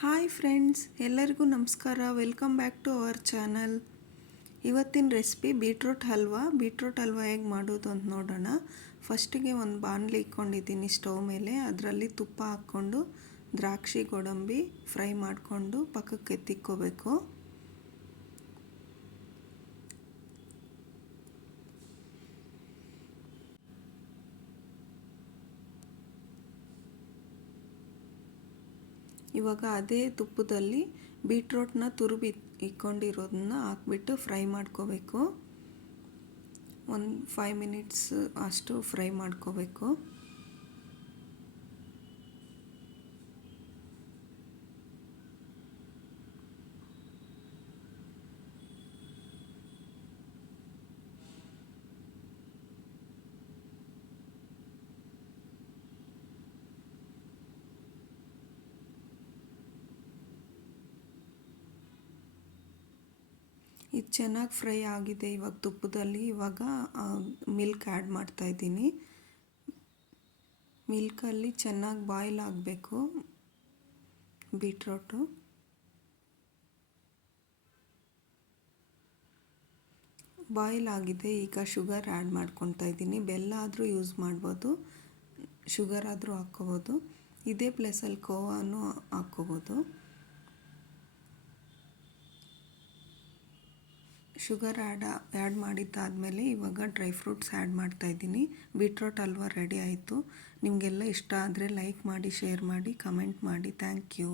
Hi friends, ಎಲ್ಲರಿಗೂ ನಮಸ್ಕಾರ. Welcome back to our channel. ಇವತ್ತಿನ ರೆಸಿಪಿ ಬೀಟ್ರೂಟ್ ಹಲ್ವಾ ಹೇಗೆ ಮಾಡೋದು ಅಂತ ನೋಡೋಣ. ಫಸ್ಟಿಗೆ ಒಂದು ಬಾಣಲಿ ಇಟ್ಕೊಂಡಿದ್ದೀನಿ ಸ್ಟವ್ ಮೇಲೆ. ಅದರಲ್ಲಿ ತುಪ್ಪ ಹಾಕ್ಕೊಂಡು ದ್ರಾಕ್ಷಿ ಗೋಡಂಬಿ ಫ್ರೈ ಮಾಡಿಕೊಂಡು ಪಕ್ಕಕ್ಕೆ ಎತ್ತಿಕ್ಕೋಬೇಕು. ಇವಾಗ ಅದೇ ತುಪ್ಪದಲ್ಲಿ ಬೀಟ್ರೋಟ್ನ ತುರುಬಿ ಇಟ್ಕೊಂಡಿರೋದನ್ನ ಹಾಕ್ಬಿಟ್ಟು ಫ್ರೈ ಮಾಡ್ಕೋಬೇಕು. ಒಂದು 5 ಮಿನಿಟ್ಸ್ ಅಷ್ಟು ಫ್ರೈ ಮಾಡ್ಕೋಬೇಕು. ಇದು ಚೆನ್ನಾಗಿ ಫ್ರೈ ಆಗಿದೆ ಇವಾಗ ತುಪ್ಪದಲ್ಲಿ. ಇವಾಗ ಮಿಲ್ಕ್ ಆ್ಯಡ್ ಮಾಡ್ತಾಯಿದ್ದೀನಿ. ಮಿಲ್ಕಲ್ಲಿ ಚೆನ್ನಾಗಿ ಬಾಯ್ಲ್ ಆಗಬೇಕು ಬೀಟ್ರೋಟು. ಬಾಯ್ಲ್ ಆಗಿದೆ. ಈಗ ಶುಗರ್ ಆ್ಯಡ್ ಮಾಡ್ಕೊತಾ ಇದ್ದೀನಿ. ಬೆಲ್ಲ ಆದರೂ ಯೂಸ್ ಮಾಡ್ಬೋದು, ಶುಗರ್ ಆದರೂ ಹಾಕ್ಕೋಬೋದು. ಇದೇ ಪ್ಲೇಸಲ್ಲಿ ಖೋವಾನು ಹಾಕ್ಕೋಬೋದು. ಶುಗರ್ ಆ್ಯಡ್ ಮಾಡಿದ್ದಾದಮೇಲೆ ಇವಾಗ ಡ್ರೈ ಫ್ರೂಟ್ಸ್ ಆ್ಯಡ್ ಮಾಡ್ತಾಯಿದ್ದೀನಿ. ಬೀಟ್ರೋಟ್ ಹಲ್ವಾ ರೆಡಿ ಆಯಿತು. ನಿಮಗೆಲ್ಲ ಇಷ್ಟ ಆದರೆ ಲೈಕ್ ಮಾಡಿ, ಶೇರ್ ಮಾಡಿ, ಕಮೆಂಟ್ ಮಾಡಿ. Thank you.